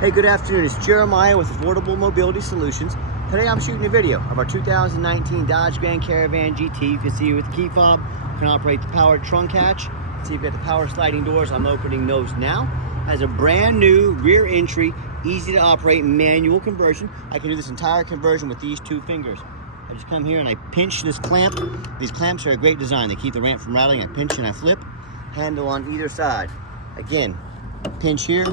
Hey, good afternoon. It's Jeremiah with Affordable Mobility Solutions. Today I'm shooting a video of our 2019 Dodge Grand Caravan GT. You can see with the key fob, you can operate the powered trunk hatch. See, you've got the power sliding doors. I'm opening those now. Has a brand new rear entry, easy to operate manual conversion. I can do this entire conversion with these two fingers. I just come here and I pinch this clamp. These clamps are a great design. They keep the ramp from rattling. I pinch and I flip. Handle on either side. Again, pinch here,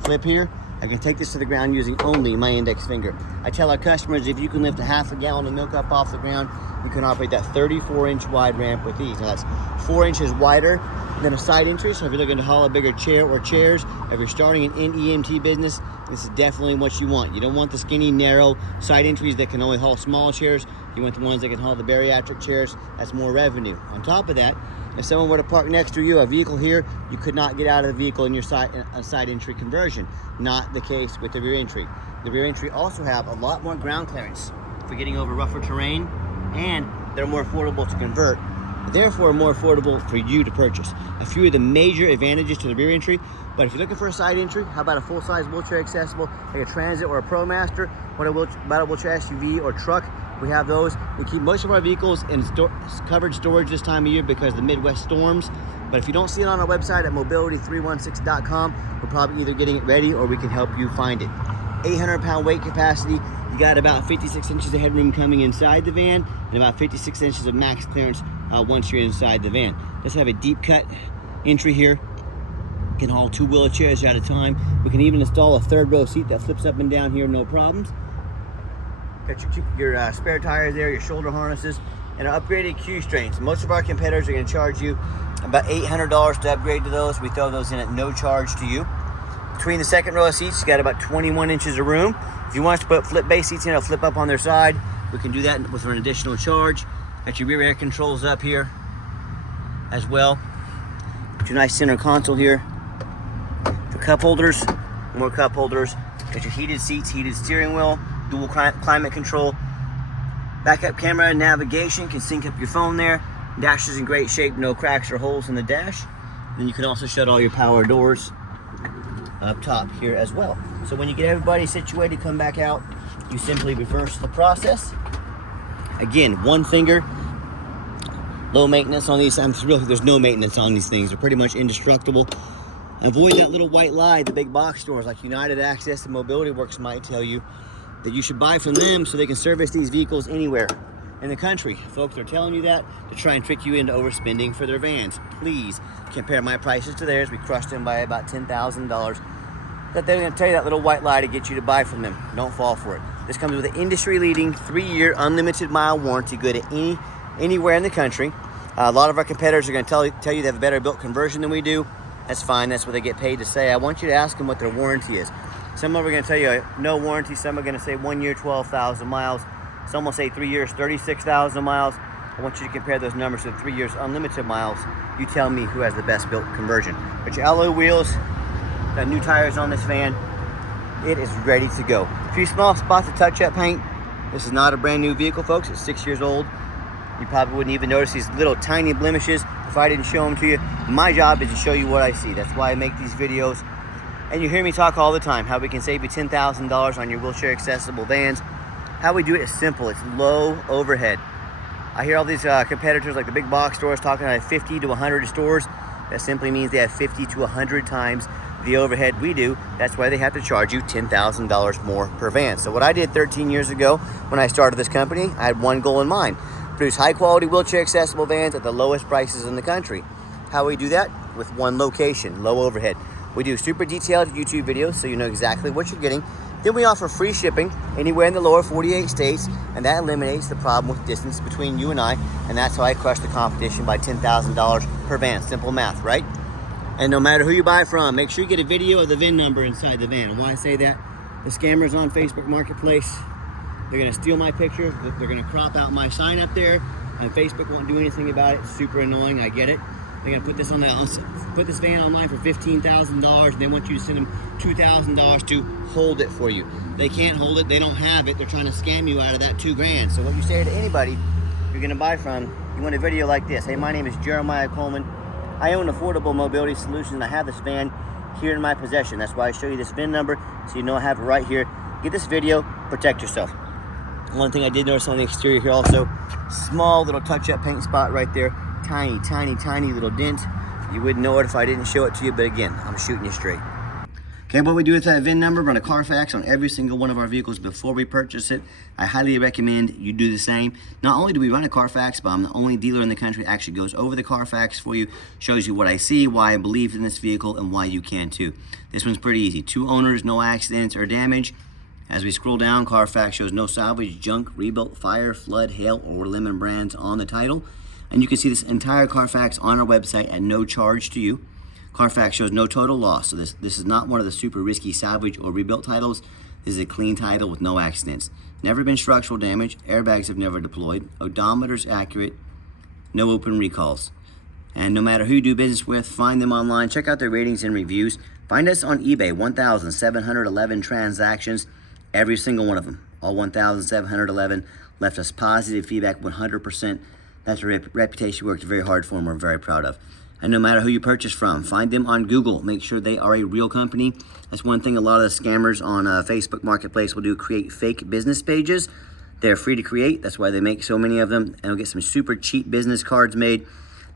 flip here. I can take this to the ground using only my index finger. I tell our customers if you can lift a half a gallon of milk up off the ground, you can operate that 34-inch wide ramp with these. Now that's 4 inches wider than a side entry, so if you're looking to haul a bigger chair or chairs, if you're starting an NEMT business, this is definitely what you want. You don't want the skinny, narrow side entries that can only haul small chairs. You want the ones that can haul the bariatric chairs. That's more revenue. On top of that, if someone were to park next to you, a vehicle here, you could not get out of the vehicle in your side entry conversion. Not the case with the rear entry. The rear entry also have a lot more ground clearance for getting over rougher terrain, and they're more affordable to convert, therefore more affordable for you to purchase. A few of the major advantages to the rear entry, but if you're looking for a side entry, how about a full-size wheelchair accessible, like a Transit or a ProMaster? What about a wheelchair SUV or truck? We have those. We keep most of our vehicles in covered storage this time of year because of the Midwest storms. But if you don't see it on our website at mobility316.com, we're probably either getting it ready or we can help you find it. 800-pound weight capacity. You got about 56 inches of headroom coming inside the van and about 56 inches of max clearance once you're inside the van. Let's have a deep cut entry here. Can haul 2 wheelchairs at a time. We can even install a third row seat that flips up and down here, no problems. Got your spare tires there, your shoulder harnesses, and our upgraded Q strains. Most of our competitors are going to charge you about $800 to upgrade to those. We throw those in at no charge to you. Between the second row of seats, you got about 21 inches of room. If you want us to put flip base seats in, it'll flip up on their side. We can do that with an additional charge. Got your rear air controls up here as well. Got your nice center console here. For cup holders, more cup holders. Got your heated seats, heated steering wheel, dual climate control, backup camera, navigation, can sync up your phone there. Dash is in great shape, no cracks or holes in the dash. Then you can also shut all your power doors up top here as well. So when you get everybody situated, come back out, you simply reverse the process. Again, one finger, low maintenance on these. There's no maintenance on these things. They're pretty much indestructible. Avoid that little white lie the big box stores like United Access and Mobility Works might tell you that you should buy from them so they can service these vehicles anywhere in the country. Folks, they're telling you that to try and trick you into overspending for their vans. Please compare my prices to theirs. We crushed them by about $10,000. That they're going to tell you that little white lie to get you to buy from them. Don't fall for it. This comes with an industry-leading 3-year unlimited mile warranty, good at anywhere in the country. A lot of our competitors are going to tell you they have a better built conversion than we do. That's fine. That's what they get paid to say. I want you to ask them what their warranty is. Some of them are going to tell you no warranty. Some are going to say 1 year, 12,000 miles. Some will say 3 years, 36,000 miles. I want you to compare those numbers to 3 years unlimited miles. You tell me who has the best built conversion. But your alloy wheels, got new tires on this van. It is ready to go. A few small spots of touch-up paint. This is not a brand new vehicle, folks. It's 6 years old. You probably wouldn't even notice these little tiny blemishes if I didn't show them to you. My job is to show you what I see. That's why I make these videos. And you hear me talk all the time, how we can save you $10,000 on your wheelchair accessible vans. How we do it is simple. It's low overhead. I hear all these competitors like the big box stores talking about 50 to 100 stores. That simply means they have 50 to 100 times the overhead we do. That's why they have to charge you $10,000 more per van. So what I did 13 years ago when I started this company, I had one goal in mind: produce high quality wheelchair accessible vans at the lowest prices in the country. How we do that? With one location, low overhead. We do super detailed YouTube videos so you know exactly what you're getting. Then we offer free shipping anywhere in the lower 48 states, and that eliminates the problem with distance between you and I, and that's how I crush the competition by $10,000 per van. Simple math, right? And no matter who you buy from, make sure you get a video of the VIN number inside the van. And why I say that, the scammers on Facebook Marketplace, they're gonna steal my picture, they're gonna crop out my sign up there, and Facebook won't do anything about it. It's super annoying, I get it. They're gonna put this van online for $15,000, and they want you to send them $2,000 to hold it for you. They can't hold it, they don't have it. They're trying to scam you out of that $2,000. So what you say to anybody you're gonna buy from, you want a video like this: hey, my name is Jeremiah Coleman. I own Affordable Mobility Solutions, and I have this van here in my possession. That's why I show you this VIN number, so you know I have it right here. Get this video, protect yourself. One thing I did notice on the exterior here also, small little touch-up paint spot right there. Tiny, tiny, tiny little dent. You wouldn't know it if I didn't show it to you, but again, I'm shooting you straight. Okay, what we do with that VIN number, run a Carfax on every single one of our vehicles before we purchase it. I highly recommend you do the same. Not only do we run a Carfax, but I'm the only dealer in the country that actually goes over the Carfax for you, shows you what I see, why I believe in this vehicle, and why you can too. This one's pretty easy. 2 owners, no accidents or damage. As we scroll down, Carfax shows no salvage, junk, rebuilt, fire, flood, hail, or lemon brands on the title. And you can see this entire Carfax on our website at no charge to you. Carfax shows no total loss, so this is not one of the super risky salvage or rebuilt titles. This is a clean title with no accidents. Never been structural damage, airbags have never deployed, odometer's accurate, no open recalls. And no matter who you do business with, find them online, check out their ratings and reviews. Find us on eBay, 1,711 transactions, every single one of them, all 1,711 left us positive feedback, 100%. That's a reputation we worked very hard for and we're very proud of. And no matter who you purchase from, find them on Google. Make sure they are a real company. That's one thing a lot of the scammers on Facebook Marketplace will do, create fake business pages. They're free to create. That's why they make so many of them. And they'll get some super cheap business cards made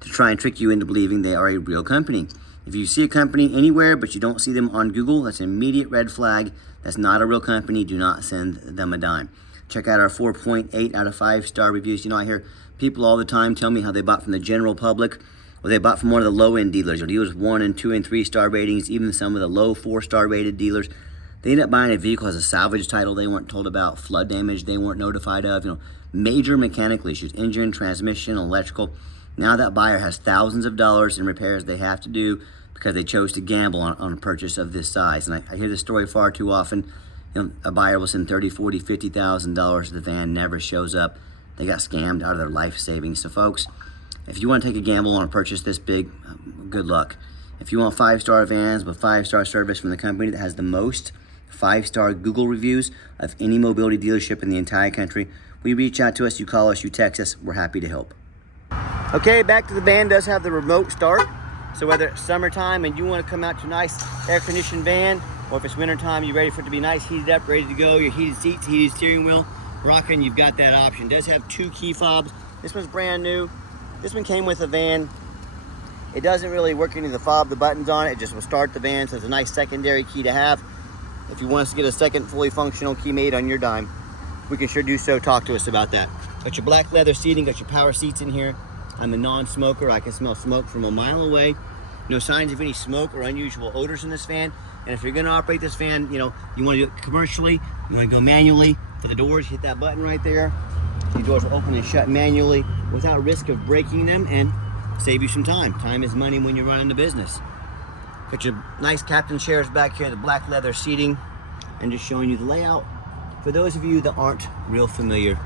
to try and trick you into believing they are a real company. If you see a company anywhere but you don't see them on Google, that's an immediate red flag. That's not a real company. Do not send them a dime. Check out our 4.8 out of 5 star reviews. You know, I hear people all the time tell me how they bought from the general public. Well, they bought from one of the low-end dealers, or dealers 1 and 2 and 3 star ratings, even some of the low 4-star rated dealers. They end up buying a vehicle as a salvage title they weren't told about, flood damage they weren't notified of, major mechanical issues, engine, transmission, electrical. Now that buyer has thousands of dollars in repairs they have to do because they chose to gamble on a purchase of this size. And I hear this story far too often. A buyer will send $30,000, $40,000, $50,000. The van never shows up. They got scammed out of their life savings. So folks, if you want to take a gamble on a purchase this big, good luck. If you want 5-star vans with 5-star service from the company that has the most 5-star Google reviews of any mobility dealership in the entire country, we reach out to us, you call us, you text us, we're happy to help. Okay, back to the van. Does have the remote start. So whether it's summertime and you want to come out to a nice air-conditioned van, or if it's wintertime, you're ready for it to be nice, heated up, ready to go, your heated seats, heated steering wheel, rocking, you've got that option. It does have 2 key fobs. This one's brand new. This one came with a van. It doesn't really work any of the fob, the buttons on it. It just will start the van, so it's a nice secondary key to have. If you want us to get a second fully functional key made on your dime, we can sure do so. Talk to us about that. Got your black leather seating, got your power seats in here. I'm a non-smoker. I can smell smoke from a mile away. No signs of any smoke or unusual odors in this van. And if you're gonna operate this van, you want to do it commercially, you want to go manually. For the doors, hit that button right there. The doors will open and shut manually without risk of breaking them and save you some time. Time is money when you're running the business. Got your nice captain chairs back here, the black leather seating, and just showing you the layout for those of you that aren't real familiar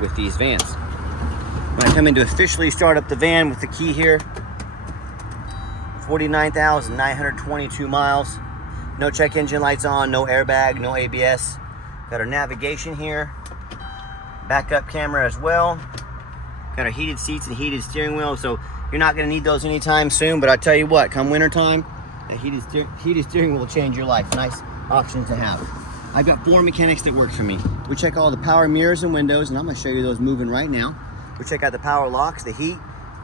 with these vans. When I come in to officially start up the van with the key here, 49,922 miles. No check engine lights on, no airbag, no ABS. Got our navigation here. Backup camera as well. Got our heated seats and heated steering wheel, so you're not gonna need those anytime soon, but I tell you what, come wintertime, that heated steering wheel will change your life. Nice option to have. I've got 4 mechanics that work for me. We check all the power mirrors and windows, and I'm gonna show you those moving right now. We check out the power locks, the heat,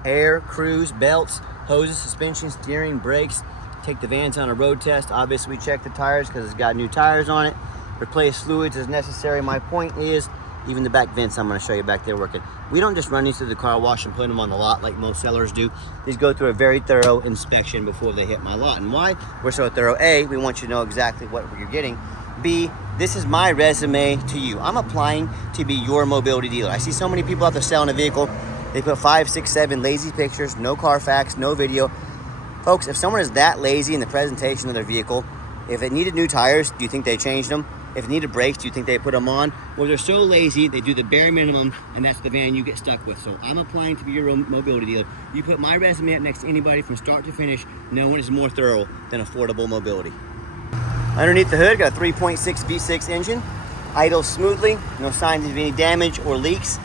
air, cruise, belts, hoses, suspension, steering, brakes. Take the vans on a road test. Obviously we check the tires because it's got new tires on it. Replace fluids as necessary. My point is, even the back vents I'm going to show you back there working. We don't just run these through the car wash and put them on the lot like most sellers do. These go through a very thorough inspection before they hit my lot. And why we're so thorough? A, we want you to know exactly what you're getting. B, this is my resume to you. I'm applying to be your mobility dealer. I see so many people out there selling a vehicle. They put 5, 6, 7 lazy pictures, no Carfax, no video. Folks, if someone is that lazy in the presentation of their vehicle, if it needed new tires, do you think they changed them? If it needed brakes, do you think they put them on? Well, they're so lazy, they do the bare minimum, and that's the van you get stuck with. So I'm applying to be your mobility dealer. You put my resume up next to anybody from start to finish, no one is more thorough than Affordable Mobility. Underneath the hood, got a 3.6 V6 engine, idles smoothly, no signs of any damage or leaks,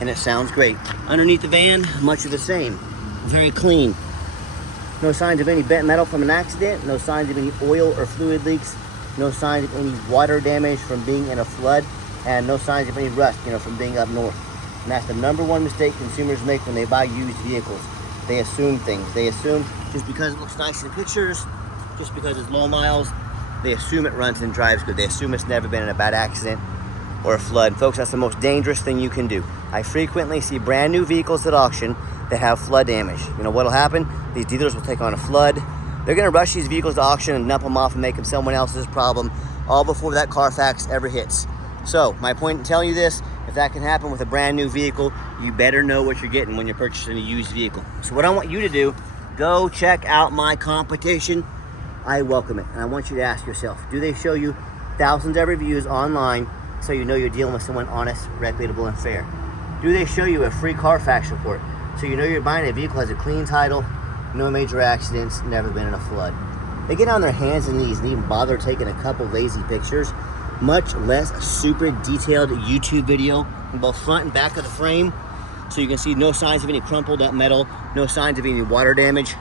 and it sounds great. Underneath the van, much of the same, very clean. No signs of any bent metal from an accident, no signs of any oil or fluid leaks, no signs of any water damage from being in a flood, and no signs of any rust, from being up north. And that's the #1 mistake consumers make when they buy used vehicles. They assume things. They assume just because it looks nice in pictures, just because it's low miles, they assume it runs and drives good. They assume it's never been in a bad accident or a flood. Folks, that's the most dangerous thing you can do. I frequently see brand new vehicles at auction that have flood damage. What'll happen? These dealers will take on a flood. They're gonna rush these vehicles to auction and dump them off and make them someone else's problem, all before that Carfax ever hits. So my point in telling you this, if that can happen with a brand new vehicle, you better know what you're getting when you're purchasing a used vehicle. So what I want you to do, go check out my competition. I welcome it. And I want you to ask yourself, do they show you thousands of reviews online so you know you're dealing with someone honest, reputable, and fair? Do they show you a free Carfax report so you know you're buying a vehicle that has a clean title, no major accidents, never been in a flood? They get on their hands and knees and even bother taking a couple lazy pictures, much less a super detailed YouTube video in both front and back of the frame so you can see no signs of any crumpled up metal, no signs of any water damage.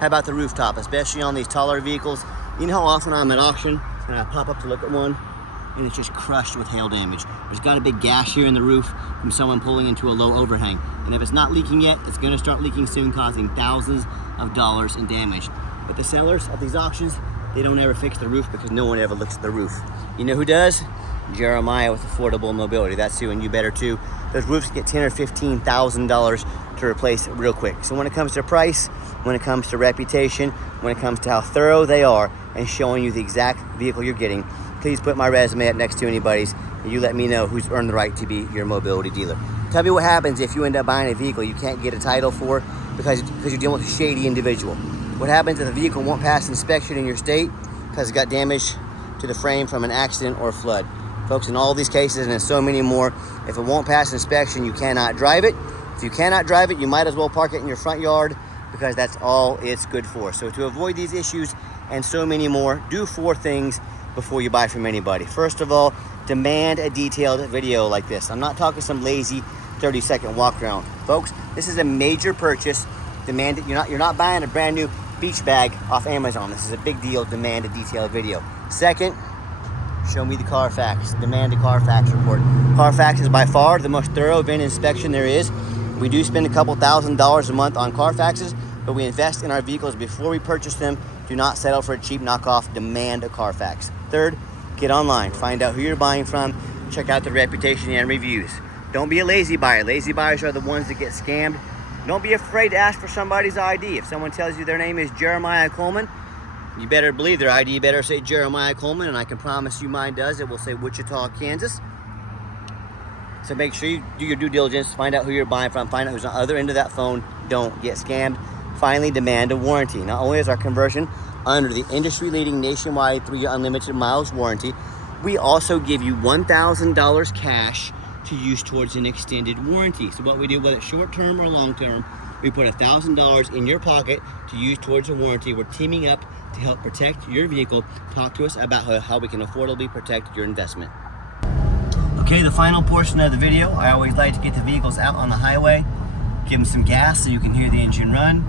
How about the rooftop, especially on these taller vehicles? You know how often I'm at auction and I pop up to look at one and it's just crushed with hail damage. There's got a big gash here in the roof from someone pulling into a low overhang. And if it's not leaking yet, it's gonna start leaking soon, causing thousands of dollars in damage. But the sellers at these auctions, they don't ever fix the roof because no one ever looks at the roof. You know who does? Jeremiah with Affordable Mobility. That's you, and you better too. Those roofs get $10,000 or $15,000 to replace real quick. So when it comes to price, when it comes to reputation, when it comes to how thorough they are and showing you the exact vehicle you're getting, please put my resume up next to anybody's and you let me know who's earned the right to be your mobility dealer. Tell me what happens if you end up buying a vehicle you can't get a title for because you're dealing with a shady individual. What happens if the vehicle won't pass inspection in your state because it got damage to the frame from an accident or a flood? Folks, in all these cases and in so many more, if it won't pass inspection, you cannot drive it. If you cannot drive it, you might as well park it in your front yard because that's all it's good for. So to avoid these issues and so many more, do 4 things before you buy from anybody. First of all, demand a detailed video like this. I'm not talking some lazy 30-second walk around. Folks, this is a major purchase. Demand it. You're not buying a brand new beach bag off Amazon. This is a big deal. Demand a detailed video. Second, show me the Carfax. Demand a Carfax report. Carfax is by far the most thorough VIN inspection there is. We do spend a couple $1,000s a month on Carfaxes, but we invest in our vehicles before we purchase them. Do not settle for a cheap knockoff. Demand a Carfax. Third, get online. Find out who you're buying from. Check out the reputation and reviews. Don't be a lazy buyer. Lazy buyers are the ones that get scammed. Don't be afraid to ask for somebody's ID. If someone tells you their name is Jeremiah Coleman, you better believe their ID better say Jeremiah Coleman, and I can promise you mine does. It will say Wichita, Kansas. So make sure you do your due diligence, find out who you're buying from, find out who's on the other end of that phone. Don't get scammed. Finally, demand a warranty. Not only is our conversion under the industry-leading nationwide 3-year unlimited miles warranty, we also give you $1,000 cash to use towards an extended warranty. So what we do, whether it's short-term or long-term, we put $1,000 in your pocket to use towards a warranty. We're teaming up to help protect your vehicle. Talk to us about how we can affordably protect your investment. Okay, the final portion of the video, I always like to get the vehicles out on the highway, give them some gas so you can hear the engine run,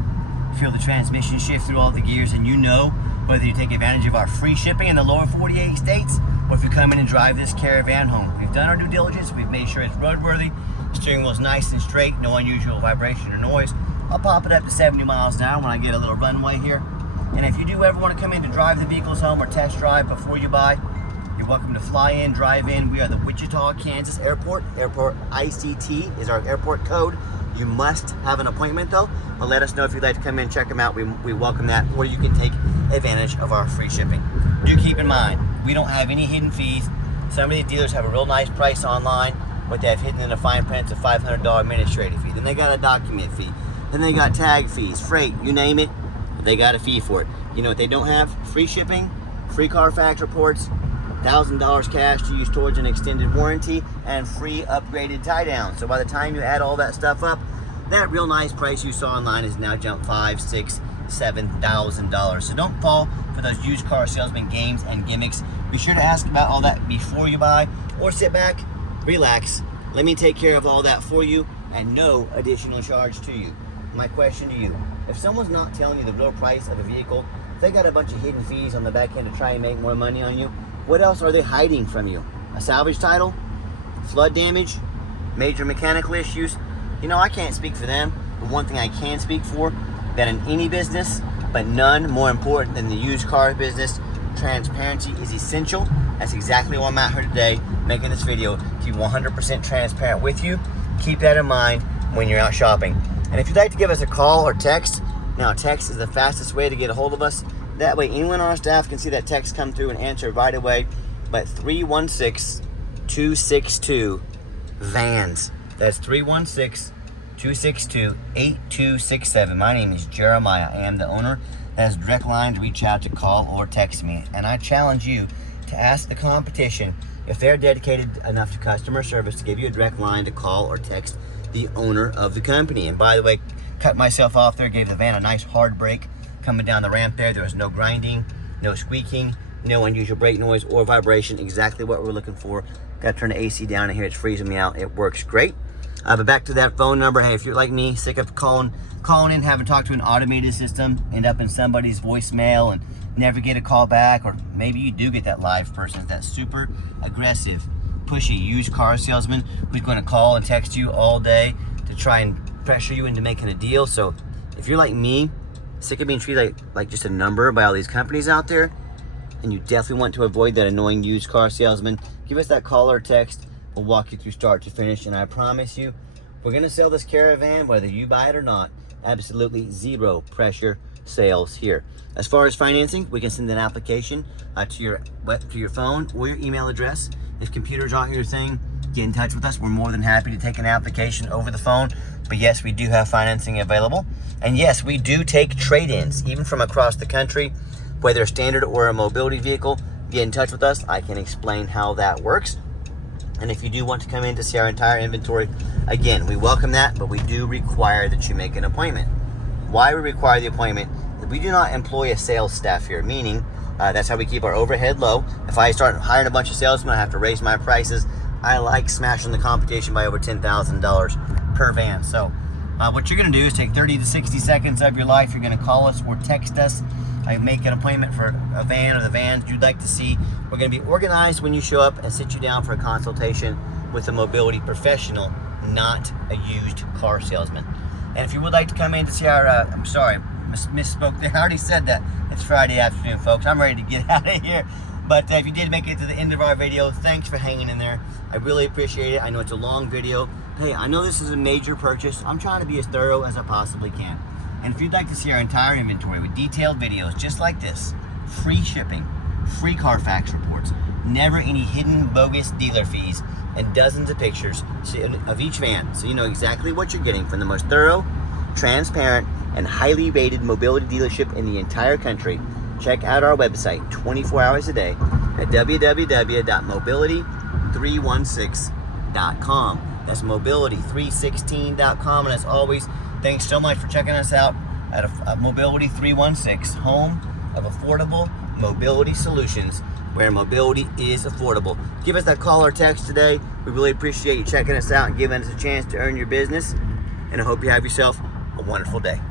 feel the transmission shift through all the gears, and you know whether you take advantage of our free shipping in the lower 48 states or if you come in and drive this Caravan home. We've done our due diligence, we've made sure it's roadworthy, steering wheel's nice and straight, no unusual vibration or noise. I'll pop it up to 70 miles an hour when I get a little runway here. And if you do ever want to come in to drive the vehicles home or test drive before you buy, you're welcome to fly in, drive in. We are the Wichita, Kansas airport. Airport ICT is our airport code. You must have an appointment though, but let us know if you'd like to come in and check them out. We welcome that, or you can take advantage of our free shipping. Do keep in mind, we don't have any hidden fees. Some of these dealers have a real nice price online, but they have hidden in the fine print a $500 administrative fee. Then they got a document fee. Then they got tag fees, freight, you name it, they got a fee for it. You know what they don't have? Free shipping, free Carfax reports, $1,000 cash to use towards an extended warranty, and free upgraded tie down. So by the time you add all that stuff up, that real nice price you saw online is now jumped $5,000, $6,000, $7,000. So don't fall for those used car salesman games and gimmicks. Be sure to ask about all that before you buy, or sit back, relax, let me take care of all that for you, and no additional charge to you. My question to you, If someone's not telling you the real price of a vehicle, if they got a bunch of hidden fees on the back end to try and make more money on you, what else are they hiding from you? A salvage title? Flood damage? Major mechanical issues? You know, I can't speak for them, but one thing I can speak for, that in any business, but none more important than the used car business, transparency is essential. That's exactly why I'm out here today making this video, to be 100% transparent with you. Keep that in mind when you're out shopping. And if you'd like to give us a call or text, now text is the fastest way to get a hold of us. That way anyone on our staff can see that text come through and answer right away. But 316-262-VANS. That's 316-262-8267. My name is Jeremiah. I am the owner. That has a direct line to reach out, to call or text me. And I challenge you to ask the competition if they're dedicated enough to customer service to give you a direct line to call or text the owner of the company. And by the way, cut myself off there, gave the van a nice hard brake coming down the ramp there. There was no grinding, no squeaking, no unusual brake noise or vibration. Exactly what we're looking for. Got to turn the AC down in here. It's freezing me out. It works great. But back to that phone number. Hey, if you're like me, sick of calling in, having talked to an automated system, end up in somebody's voicemail and never get a call back, or maybe you do get that live person, that super aggressive, pushy used car salesman who's going to call and text you all day to try and pressure you into making a deal. So if you're like me, sick of being treated like just a number by all these companies out there, and you definitely want to avoid that annoying used car salesman, give us that call or text. We'll walk you through start to finish, and I promise you, we're going to sell this Caravan whether you buy it or not. Absolutely zero pressure sales here. As far as financing, we can send an application to your phone or your email address. If computers aren't your thing, get in touch with us. We're more than happy to take an application over the phone. But yes, we do have financing available. And yes, we do take trade-ins, even from across the country, whether a standard or a mobility vehicle. Get in touch with us. I can explain how that works. And if you do want to come in to see our entire inventory, again, we welcome that, but we do require that you make an appointment. Why we require the appointment? We do not employ a sales staff here, meaning that's how we keep our overhead low. If I start hiring a bunch of salesmen, I have to raise my prices. I like smashing the competition by over $10,000 per van. So what you're going to do is take 30 to 60 seconds of your life. You're going to call us or text us. I make an appointment for a van or the vans you'd like to see. We're going to be organized when you show up and sit you down for a consultation with a mobility professional, not a used car salesman. And if you would like to come in to see our, I'm sorry, misspoke there. I already said that. It's Friday afternoon, folks. I'm ready to get out of here. But if you did make it to the end of our video, thanks for hanging in there. I really appreciate it. I know it's a long video. Hey, I know this is a major purchase. I'm trying to be as thorough as I possibly can. And if you'd like to see our entire inventory with detailed videos just like this, free shipping, free Carfax reports, never any hidden bogus dealer fees, and dozens of pictures of each van, so you know exactly what you're getting from the most thorough, transparent, and highly rated mobility dealership in the entire country, check out our website 24 hours a day at www.mobility316.com. That's mobility316.com. And as always, thanks so much for checking us out at Mobility 316, home of affordable mobility solutions, where mobility is affordable. Give us that call or text today. We really appreciate you checking us out and giving us a chance to earn your business. And I hope you have yourself a wonderful day.